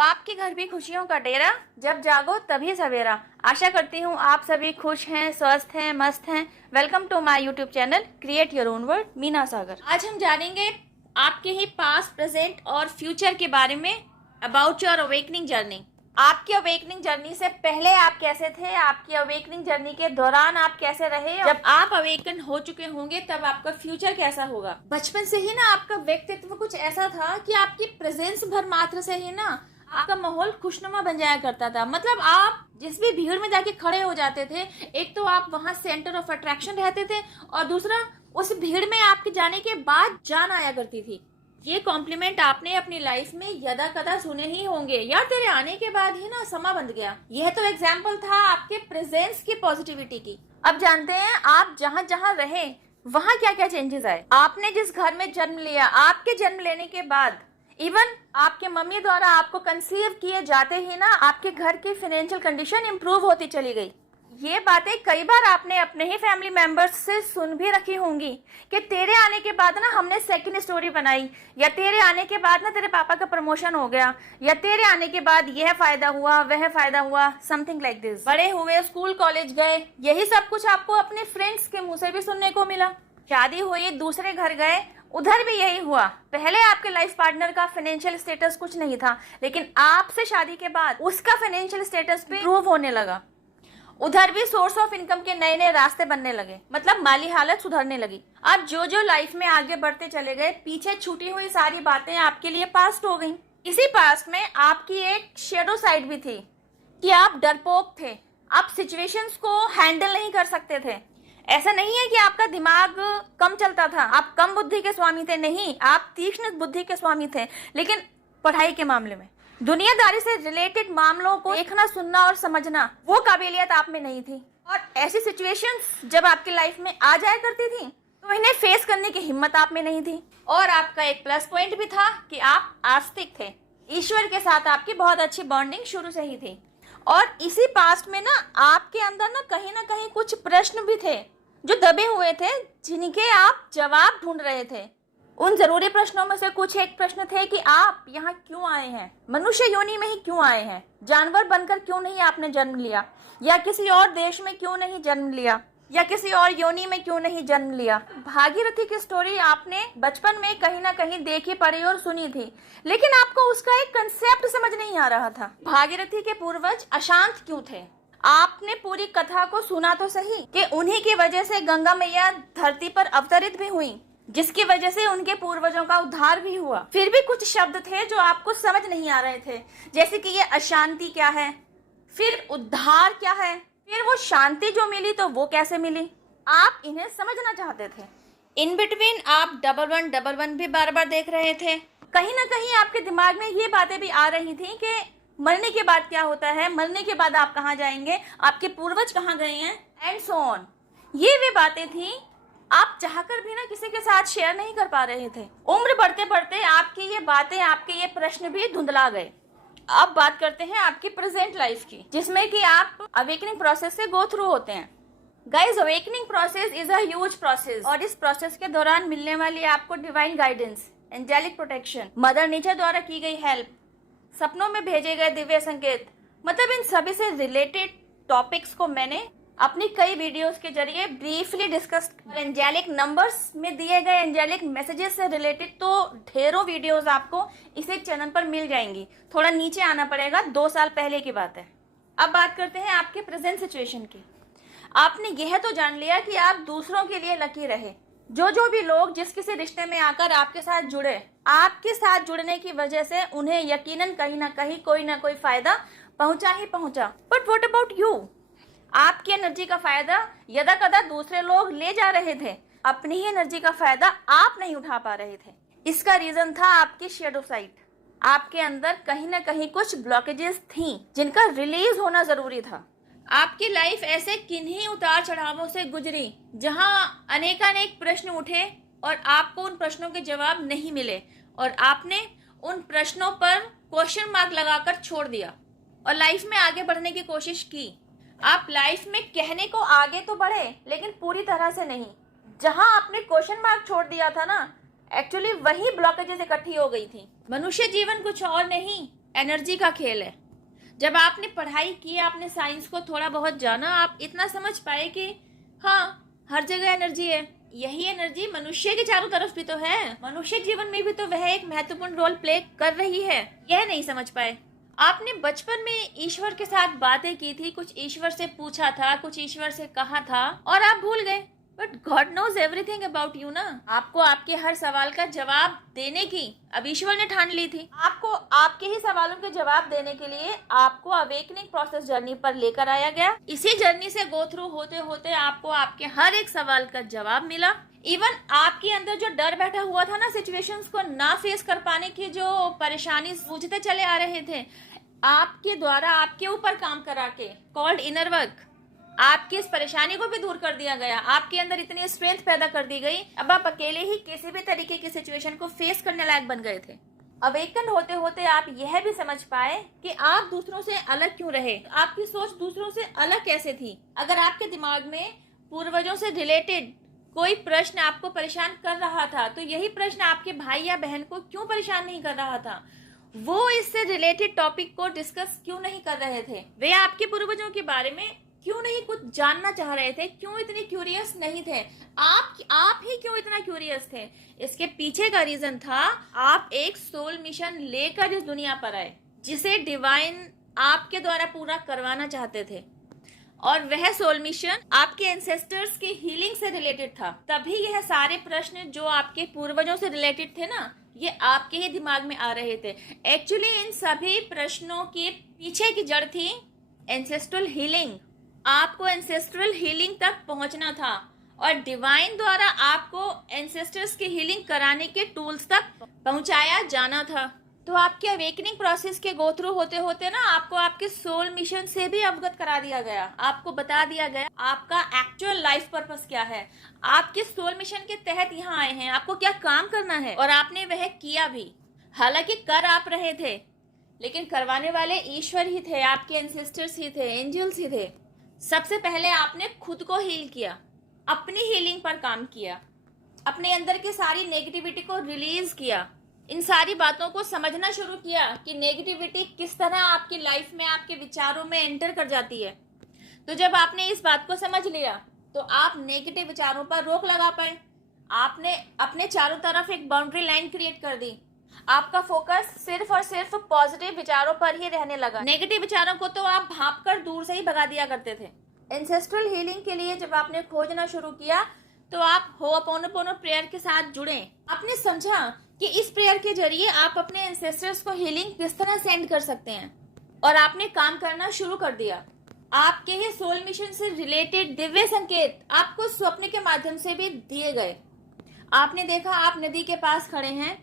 आपके घर भी खुशियों का डेरा, जब जागो तभी सवेरा। आशा करती हूँ आप सभी खुश हैं, स्वस्थ हैं, मस्त हैं। Welcome to my YouTube channel create your own world, Meena Sagar. आज हम जानेंगे आपके ही पास्ट, प्रेजेंट और फ्यूचर के बारे में अबाउट योर अवेकनिंग जर्नी। आपकी अवेकनिंग जर्नी से पहले आप कैसे थे, आपकी अवेकनिंग जर्नी के दौरान आप कैसे रहे, जब आप अवेकन हो चुके होंगे तब आपका फ्यूचर कैसा होगा। बचपन से ही ना आपका व्यक्तित्व कुछ ऐसा था कि आपकी प्रेजेंस भर मात्र से ही ना आपका माहौल खुशनुमा बन जाया करता था। मतलब आप जिस भी भीड़ में जाके खड़े हो जाते थे, एक तो आप वहां सेंटर ऑफ अट्रैक्शन रहते थे और दूसरा उस भीड़ में आपके जाने के बाद जान आया करती थी। ये कॉम्प्लीमेंट आपने अपनी लाइफ में यदा कदा सुने ही होंगे, यार तेरे आने के बाद ही ना समा बंध गया। यह तो एग्जाम्पल था आपके प्रेजेंस की पॉजिटिविटी की। अब जानते हैं आप जहाँ जहाँ रहे वहाँ क्या क्या चेंजेस आए। आपने जिस घर में जन्म लिया, आपके जन्म लेने के बाद इवन आपके मम्मी द्वारा आपको कंसीव किए जाते ही ना आपके घर की फाइनेंशियल कंडीशन इंप्रूव होती चली गई। ये बातें कई बार आपने अपने ही फैमिली मेंबर्स से सुन भी रखी होंगी कि तेरे आने के बाद ना हमने सेकंड स्टोरी बनाई, या तेरे आने के बाद ना तेरे पापा का प्रमोशन हो गया, या तेरे आने के बाद यह फायदा हुआ, वह फायदा हुआ, समथिंग लाइक दिस। बड़े हुए, स्कूल कॉलेज गए, यही सब कुछ आपको अपने फ्रेंड्स के मुंह से भी सुनने को मिला। शादी हुई, दूसरे घर गए, उधर भी यही हुआ। पहले आपके लाइफ पार्टनर का फाइनेंशियल स्टेटस कुछ नहीं था, लेकिन आपसे शादी के बाद उसका फाइनेंशियल स्टेटस भी इंप्रूव होने लगा। उधर भी सोर्स ऑफ इनकम के नए नए रास्ते बनने लगे, मतलब माली हालत सुधरने लगी। आप जो जो लाइफ में आगे बढ़ते चले गए, पीछे छूटी हुई सारी बातें आपके लिए पास्ट हो गई। इसी पास्ट में आपकी एक शेडो साइड भी थी कि आप डरपोक थे, आप सिचुएशंस को हैंडल नहीं कर सकते थे। ऐसा नहीं है कि आपका दिमाग कम चलता था, आप कम बुद्धि के स्वामी थे, नहीं, आप तीक्ष्ण बुद्धि के स्वामी थे। लेकिन पढ़ाई के मामले में, दुनियादारी से रिलेटेड मामलों को देखना, सुनना और समझना, वो काबिलियत आप में नहीं थी। और ऐसी सिचुएशंस जब आपकी लाइफ में आ जाया करती थी तो इन्हें फेस करने की हिम्मत आप में नहीं थी। और आपका एक प्लस पॉइंट भी था कि आप आस्तिक थे, ईश्वर के साथ आपकी बहुत अच्छी बॉन्डिंग शुरू से ही थी। और इसी पास्ट में ना आपके अंदर ना कहीं कुछ प्रश्न भी थे जो दबे हुए थे, जिनके आप जवाब ढूंढ रहे थे। उन जरूरी प्रश्नों में से कुछ एक प्रश्न थे कि आप यहाँ क्यों आए हैं, मनुष्य योनि में ही क्यों आए हैं, जानवर बनकर क्यों नहीं आपने जन्म लिया, या किसी और देश में क्यों नहीं जन्म लिया, या किसी और योनि में क्यों नहीं जन्म लिया। भागीरथी की स्टोरी आपने बचपन में कहीं ना कहीं देखी, पढ़ी और सुनी थी, लेकिन आपको उसका एक कंसेप्ट समझ नहीं आ रहा था। भागीरथी के पूर्वज अशांत क्यों थे? आपने पूरी कथा को सुना तो सही कि उन्हीं की वजह से गंगा मैया धरती पर अवतरित भी हुई, जिसकी वजह से उनके पूर्वजों का उद्धार भी हुआ। फिर भी कुछ शब्द थे जो आपको समझ नहीं आ रहे थे, जैसे कि ये अशांति क्या है, फिर उद्धार क्या है, फिर वो शांति जो मिली तो वो कैसे मिली। आप इन्हें समझना चाहते थे। इन बिटवीन आप डबल वन भी बार बार देख रहे थे। कहीं ना कहीं आपके दिमाग में ये बातें भी आ रही थी कि मरने के बाद क्या होता है, मरने के बाद आप कहाँ जाएंगे, आपके पूर्वज कहाँ गए हैं, एंड सो ऑन। ये वे बातें थी आप चाहकर भी ना किसी के साथ शेयर नहीं कर पा रहे थे। उम्र बढ़ते बढ़ते आपकी ये बातें, आपके ये प्रश्न भी धुंधला गए। अब बात करते हैं आपकी प्रेजेंट लाइफ की, जिसमें कि आप अवेकनिंग प्रोसेस से गो थ्रू होते हैं। Guys, awakening process is a huge process, और इस प्रोसेस के दौरान मिलने वाली आपको divine guidance, angelic protection, mother nature द्वारा की गई हेल्प, सपनों में भेजे गए दिव्य संकेत, मतलब इन सभी से रिलेटेड टॉपिक्स को मैंने अपनी कई वीडियोस के जरिए ब्रीफली डिस्कस। एंजेलिक नंबर्स में दिए गए एंजेलिक मैसेजेस से रिलेटेड तो ढेरों वीडियोस आपको इसी चैनल पर मिल जाएंगी। थोड़ा नीचे आना पड़ेगा, 2 साल पहले की बात है। अब बात करते हैं आपके प्रेजेंट सिचुएशन की। आपने यह तो जान लिया कि आप दूसरों के लिए लकी रहे। जो भी लोग जिस किसी रिश्ते में आकर आपके साथ जुड़े, आपके साथ जुड़ने की वजह से उन्हें यकीनन कहीं ना कोई फायदा पहुंचा ही पहुंचा। But what about you? आपकी एनर्जी का फायदा यदा कदा दूसरे लोग ले जा रहे थे, अपनी ही एनर्जी का फायदा आप नहीं उठा पा रहे थे। इसका रीजन था आपकी शेडो साइड। आपके अंदर कहीं ना कहीं कुछ ब्लॉकेजेस थी जिनका रिलीज होना जरूरी था। आपकी लाइफ ऐसे किन्हीं उतार चढ़ावों से गुजरी जहां अनेकानेक प्रश्न उठे और आपको उन प्रश्नों के जवाब नहीं मिले, और आपने उन प्रश्नों पर क्वेश्चन मार्क लगाकर छोड़ दिया और लाइफ में आगे बढ़ने की कोशिश की। आप लाइफ में कहने को आगे तो बढ़े, लेकिन पूरी तरह से नहीं। जहां आपने क्वेश्चन मार्क छोड़ दिया था ना, एक्चुअली वही ब्लॉकेजेस इकट्ठी हो गई थी। मनुष्य जीवन कुछ और नहीं, एनर्जी का खेल है। जब आपने पढ़ाई की, आपने साइंस को थोड़ा बहुत जाना, आप इतना समझ पाए कि हाँ, हर जगह एनर्जी है। यही एनर्जी मनुष्य के चारों तरफ भी तो है, मनुष्य जीवन में भी तो वह एक महत्वपूर्ण रोल प्ले कर रही है। यह नहीं समझ पाए। आपने बचपन में ईश्वर के साथ बातें की थी, कुछ ईश्वर से पूछा था, कुछ ईश्वर से कहा था और आप भूल गए। But God knows everything about you ना। आपको आपके हर सवाल का जवाब देने की अब ईश्वर ने ठान ली थी। आपको आपके ही सवालों के जवाब देने के लिए आपको अवेकनिंग प्रोसेस जर्नी पर लेकर आया गया। इसी जर्नी से गो थ्रू होते होते आपको आपके हर एक सवाल का जवाब मिला। इवन आपके अंदर जो डर बैठा हुआ था ना, सिचुएशंस को ना फेस कर पाने की जो परेशानी सूझते चले आ रहे थे, आपके द्वारा आपके ऊपर काम करा के, कॉल्ड इनर वर्क, आपकी इस परेशानी को भी दूर कर दिया गया। आपके अंदर इतनी स्ट्रेंथ पैदा कर दी गई, अब आप अकेले ही किसी भी तरीके की सिचुएशन को फेस करने लायक बन गए थे। अवेकन होते होते आप यह भी समझ पाए कि आप दूसरों से अलग क्यों रहे, आपकी सोच दूसरों से अलग कैसे थी। अगर आपके दिमाग में पूर्वजों से रिलेटेड कोई प्रश्न आपको परेशान कर रहा था, तो यही प्रश्न आपके भाई या बहन को क्यों परेशान नहीं कर रहा था? वो इससे रिलेटेड टॉपिक को डिस्कस क्यों नहीं कर रहे थे? वे आपके पूर्वजों के बारे में क्यों नहीं कुछ जानना चाह रहे थे? क्यों इतने क्यूरियस नहीं थे? आप ही क्यों इतना क्यूरियस थे? इसके पीछे का रीजन था, आप एक सोल मिशन लेकर इस दुनिया पर आए, जिसे डिवाइन आपके द्वारा पूरा करवाना चाहते थे। और वह सोल मिशन आपके एंसेस्टर्स की हीलिंग से रिलेटेड था। तभी यह सारे प्रश्न जो आपके पूर्वजों से रिलेटेड थे ना, ये आपके ही दिमाग में आ रहे थे। एक्चुअली इन सभी प्रश्नों के पीछे की जड़ थी एंसेस्ट्रल हीलिंग। आपको एंसेस्ट्रल हीलिंग तक पहुंचना था और डिवाइन द्वारा आपको एंसेस्टर्स की हीलिंग कराने के टूल्स तक पहुंचाया जाना था। तो आपके अवेकनिंग प्रोसेस के गो थ्रू होते होते ना, आपको आपके सोल मिशन से भी अवगत करा दिया गया। आपको बता दिया गया आपका एक्चुअल लाइफ पर्पस क्या है, आप किस सोल मिशन के तहत यहाँ आए हैं, आपको क्या काम करना है। और आपने वह किया भी। हालांकि कर आप रहे थे, लेकिन करवाने वाले ईश्वर ही थे, आपके एंसेस्टर्स ही थे, एंजल्स ही थे। सबसे पहले आपने खुद को हील किया, अपनी हीलिंग पर काम किया, अपने अंदर की सारी नेगेटिविटी को रिलीज किया, इन सारी बातों को समझना शुरू किया कि नेगेटिविटी किस तरह आपकी लाइफ में, आपके विचारों में एंटर कर जाती है। तो जब आपने इस बात को समझ लिया, तो आप नेगेटिव विचारों पर रोक लगा पाए। आपने अपने चारों तरफ एक बाउंड्री लाइन क्रिएट कर दी। आपका फोकस सिर्फ और सिर्फ पॉजिटिव विचारों पर ही रहने लगा। नेगेटिव विचारों को तो आप भांपकर दूर से ही भगा दिया करते थे। एंसेस्ट्रल हीलिंग के लिए जब आपने खोजना शुरू किया, तो आप होअपोनोपोनो प्रेयर के साथ जुड़े। आपने समझा कि इस प्रेयर के जरिए आप अपने एंसेस्टर्स को हीलिंग किस तरह सेंड कर सकते हैं, और आपने काम करना शुरू कर दिया। आपके ही सोल मिशन से रिलेटेड दिव्य संकेत आपको स्वप्न के माध्यम से भी दिए गए। आपने देखा, आप नदी के पास खड़े हैं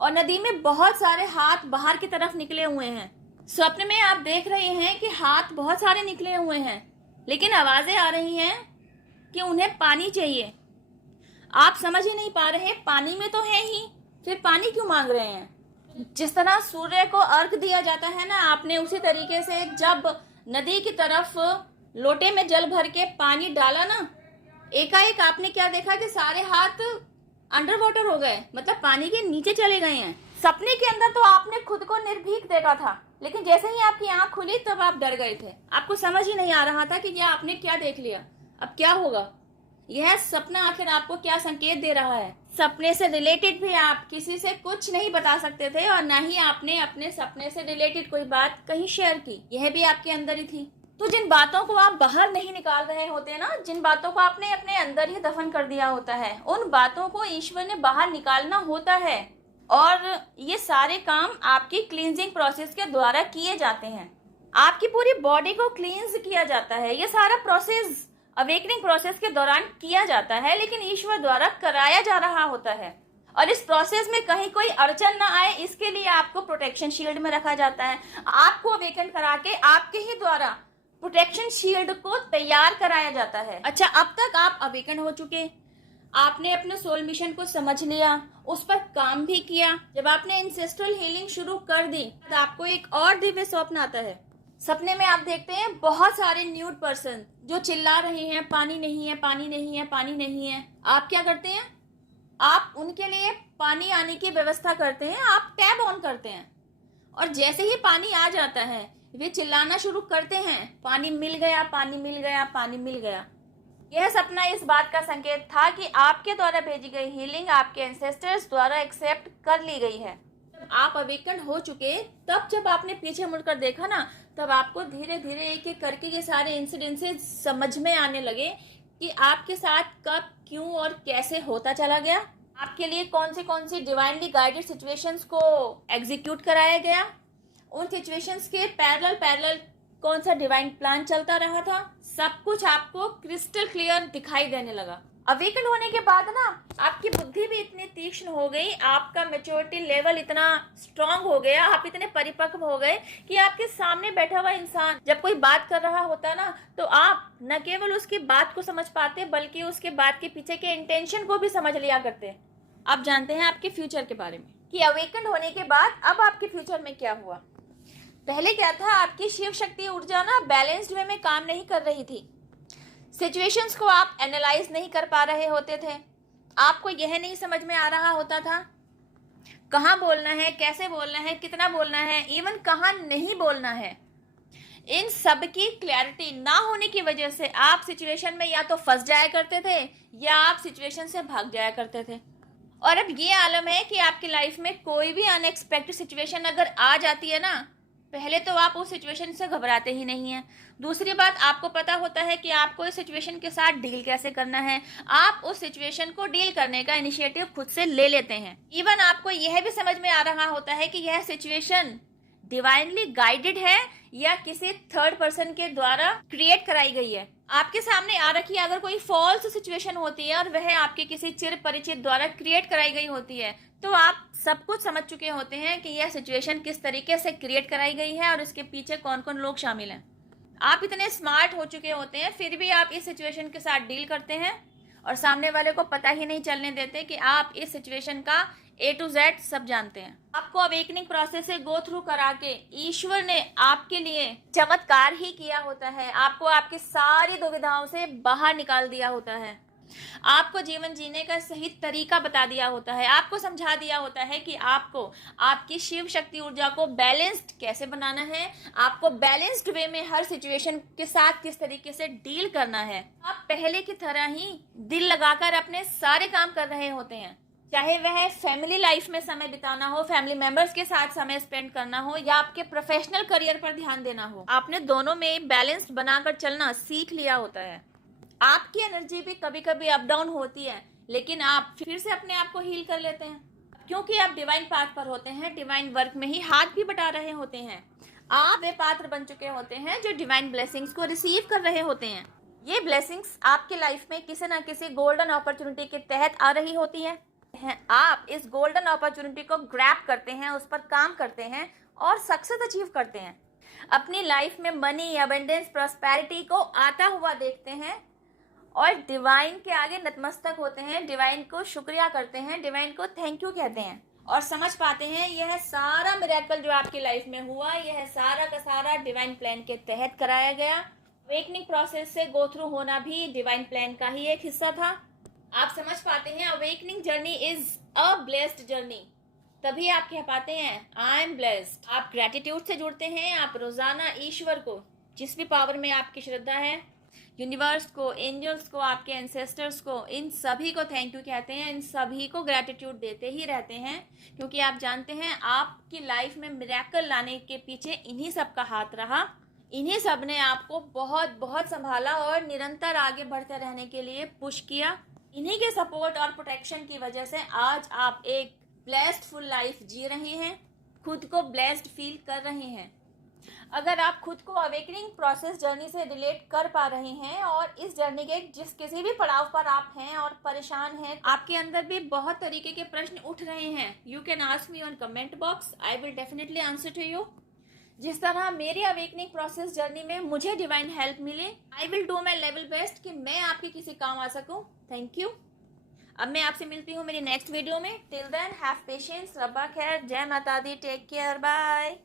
और नदी में बहुत सारे हाथ बाहर की तरफ निकले हुए हैं। स्वप्न में आप देख रहे हैं कि हाथ बहुत सारे निकले हुए हैं, लेकिन आवाजें आ रही हैं कि उन्हें पानी चाहिए। आप समझ ही नहीं पा रहे, पानी में तो है ही, फिर पानी क्यों मांग रहे हैं? जिस तरह सूर्य को अर्घ दिया जाता है ना, आपने उसी तरीके से जब नदी की तरफ लोटे में जल भर के पानी डाला ना, एकाएक आपने क्या देखा कि सारे हाथ अंडर वाटर हो गए, मतलब पानी के नीचे चले गए हैं। सपने के अंदर तो आपने खुद को निर्भीक देखा था, लेकिन जैसे ही आपकी आंख खुली तब आप डर गए थे। आपको समझ ही नहीं आ रहा था कि यह आपने क्या देख लिया, अब क्या होगा। यह सपना आखिर आपको क्या संकेत दे रहा है? सपने से रिलेटेड भी आप किसी से कुछ नहीं बता सकते थे, और ना ही आपने अपने सपने से रिलेटेड कोई बात कहीं शेयर की। यह भी आपके अंदर ही थी। तो जिन बातों को आप बाहर नहीं निकाल रहे होते ना, जिन बातों को आपने अपने अंदर ही दफन कर दिया होता है, उन बातों को ईश्वर ने बाहर निकालना होता है। और ये सारे काम आपकी क्लींजिंग प्रोसेस के द्वारा किए जाते हैं। आपकी पूरी बॉडी को क्लींज किया जाता है। ये सारा प्रोसेस अवेकनिंग प्रोसेस के दौरान किया जाता है, लेकिन ईश्वर द्वारा कराया जा रहा होता है। और इस प्रोसेस में कहीं कोई अड़चन ना आए, इसके लिए आपको प्रोटेक्शन शील्ड में रखा जाता है। आपको अवेकन करा के आपके ही द्वारा प्रोटेक्शन शील्ड को तैयार कराया जाता है। अच्छा, अब तक आप अवेकन हो चुके, आपने अपने सोल मिशन को समझ लिया, उस पर काम भी किया। जब आपने एंसेस्ट्रल हीलिंग शुरू कर दी, तो आपको एक और दिव्य स्वप्न आता है। सपने में आप देखते हैं बहुत सारे न्यूड पर्सन जो चिल्ला रहे हैं, पानी नहीं है, पानी नहीं है, पानी नहीं है। आप क्या करते हैं? आप उनके लिए पानी आने की व्यवस्था करते हैं, आप टैब ऑन करते हैं और जैसे ही पानी आ जाता है वे चिल्लाना शुरू करते हैं, पानी मिल गया, पानी मिल गया, पानी मिल गया। यह सपना इस बात का संकेत था कि आपके द्वारा भेजी गई हीलिंग आपके एंसेस्टर्स द्वारा एक्सेप्ट कर ली गई है। जब आप अवेकन हो चुके, तब जब आपने पीछे मुड़कर देखा ना, तब आपको धीरे धीरे एक एक करके ये सारे इंसिडेंसेस समझ में आने लगे कि आपके साथ कब, क्यों और कैसे होता चला गया। आपके लिए कौन सी डिवाइनली गाइडेड सिचुएशंस को एग्जीक्यूट कराया गया, उन सिचुएशंस के पैरेलल कौन सा डिवाइन प्लान चलता रहा था, सब कुछ आपको क्रिस्टल क्लियर दिखाई देने लगा। अवेकन होने के बाद ना आपकी बुद्धि भी इतनी तीक्ष्ण हो गई, आपका मैच्योरिटी लेवल इतना स्ट्रांग हो गया, आप इतने परिपक्व हो गए कि आपके सामने बैठा हुआ इंसान जब कोई बात कर रहा होता ना, तो आप न केवल उसकी बात को समझ पाते बल्कि उसके बात के पीछे के इंटेंशन को भी समझ लिया करते। अब जानते हैं आपके फ्यूचर के बारे में कि अवेकन होने के बाद अब आपके फ्यूचर में क्या हुआ। पहले क्या था, आपकी शिव शक्ति ऊर्जा ना बैलेंस्ड वे में काम नहीं कर रही थी। सिचुएशंस को आप एनालाइज नहीं कर पा रहे होते थे, आपको यह नहीं समझ में आ रहा होता था कहाँ बोलना है, कैसे बोलना है, कितना बोलना है, इवन कहाँ नहीं बोलना है। इन सब की क्लैरिटी ना होने की वजह से आप सिचुएशन में या तो फंस जाया करते थे या आप सिचुएशन से भाग जाया करते थे। और अब ये आलम है कि आपकी लाइफ में कोई भी अनएक्सपेक्टेड सिचुएशन अगर आ जाती है ना, पहले तो आप उस सिचुएशन से घबराते ही नहीं हैं। दूसरी बात, आपको पता होता है कि आपको इस सिचुएशन के साथ डील कैसे करना है। आप उस सिचुएशन को डील करने का इनिशिएटिव खुद से ले लेते हैं। इवन आपको यह भी समझ में आ रहा होता है कि यह सिचुएशन डिवाइनली गाइडेड है या किसी थर्ड पर्सन के द्वारा क्रिएट कराई गई है। आपके सामने आ रखी अगर कोई फॉल्स सिचुएशन होती है और वह आपके किसी चिर परिचित द्वारा क्रिएट कराई गई होती है, तो आप सब कुछ समझ चुके होते हैं कि यह सिचुएशन किस तरीके से क्रिएट कराई गई है और इसके पीछे कौन कौन लोग शामिल हैं। आप इतने स्मार्ट हो चुके होते हैं, फिर भी आप इस सिचुएशन के साथ डील करते हैं और सामने वाले को पता ही नहीं चलने देते कि आप इस सिचुएशन का A to Z सब जानते हैं। आपको अवेकनिंग प्रोसेस से गो थ्रू करा के ईश्वर ने आपके लिए चमत्कार ही किया होता है, आपको आपकी सारी दुविधाओं से बाहर निकाल दिया होता है, आपको जीवन जीने का सही तरीका बता दिया होता है, आपको समझा दिया होता है कि आपको आपकी शिव शक्ति ऊर्जा को बैलेंस्ड कैसे बनाना है, आपको बैलेंस्ड वे में हर सिचुएशन के साथ किस तरीके से डील करना है। आप पहले की तरह ही दिल लगाकर अपने सारे काम कर रहे होते हैं, चाहे वह फैमिली लाइफ में समय बिताना हो, फैमिली मेंबर्स के साथ समय स्पेंड करना हो या आपके प्रोफेशनल करियर पर ध्यान देना हो। आपने दोनों में बैलेंस बनाकर चलना सीख लिया होता है। आपकी एनर्जी भी कभी कभी अप डाउन होती है, लेकिन आप फिर से अपने आप को हील कर लेते हैं क्योंकि आप डिवाइन पाथ पर होते हैं, डिवाइन वर्क में ही हाथ भी बटा रहे होते हैं। आप वे पात्र बन चुके होते हैं जो डिवाइन ब्लेसिंग्स को रिसीव कर रहे होते हैं। ये ब्लेसिंग्स आपके लाइफ में किसी न किसी गोल्डन अपॉर्चुनिटी के तहत आ रही होती है। आप इस गोल्डन अपॉर्चुनिटी को ग्रैब करते हैं, उस पर काम करते हैं और सक्सेस अचीव करते हैं। अपनी लाइफ में मनी, अबंडेंस, प्रॉस्पेरिटी को आता हुआ देखते हैं और डिवाइन के आगे नतमस्तक होते हैं, डिवाइन को शुक्रिया करते हैं, डिवाइन को थैंक यू कहते हैं और समझ पाते हैं यह सारा मिरेकल जो आपकी लाइफ में हुआ, यह सारा का सारा डिवाइन प्लान के तहत कराया गया। अवेकनिंग प्रोसेस से गो थ्रू होना भी डिवाइन प्लान का ही एक हिस्सा था। आप समझ पाते हैं awakening journey is a blessed journey, तभी आप कह पाते हैं आई एम ब्लेस्ड। आप ग्रेटिट्यूड से जुड़ते हैं, आप रोजाना ईश्वर को, जिस भी पावर में आपकी श्रद्धा है, यूनिवर्स को, एंजल्स को, आपके एंसेस्टर्स को, इन सभी को थैंक यू कहते हैं, इन सभी को ग्रेटिट्यूड देते ही रहते हैं क्योंकि आप जानते हैं आपकी लाइफ में मिरेकल लाने के पीछे इन्हीं सब का हाथ रहा। इन्हीं सब ने आपको बहुत बहुत संभाला और निरंतर आगे बढ़ते रहने के लिए पुश किया। इन्हीं के सपोर्ट और प्रोटेक्शन की वजह से आज आप एक ब्लेस्ड फुल लाइफ जी रहे हैं, खुद को ब्लेस्ड फील कर रहे हैं। अगर आप खुद को अवेकनिंग प्रोसेस जर्नी से रिलेट कर पा रहे हैं और इस जर्नी के किसी भी पड़ाव पर आप हैं और परेशान हैं, आपके अंदर भी बहुत तरीके के प्रश्न उठ रहे हैं, you can ask me on comment box, I will definitely answer to you. जिस तरह मेरी अवेकनिंग प्रोसेस जर्नी में मुझे डिवाइन हेल्प मिले, I will do my level best कि मैं आपके किसी काम आ सकूं। Thank you. अब मैं आपसे मिलती हूँ मेरी नेक्स्ट वीडियो में। टिल देन हैव पेशेंस, रब्बा खैर, जय माता दी, टेक केयर, बाय।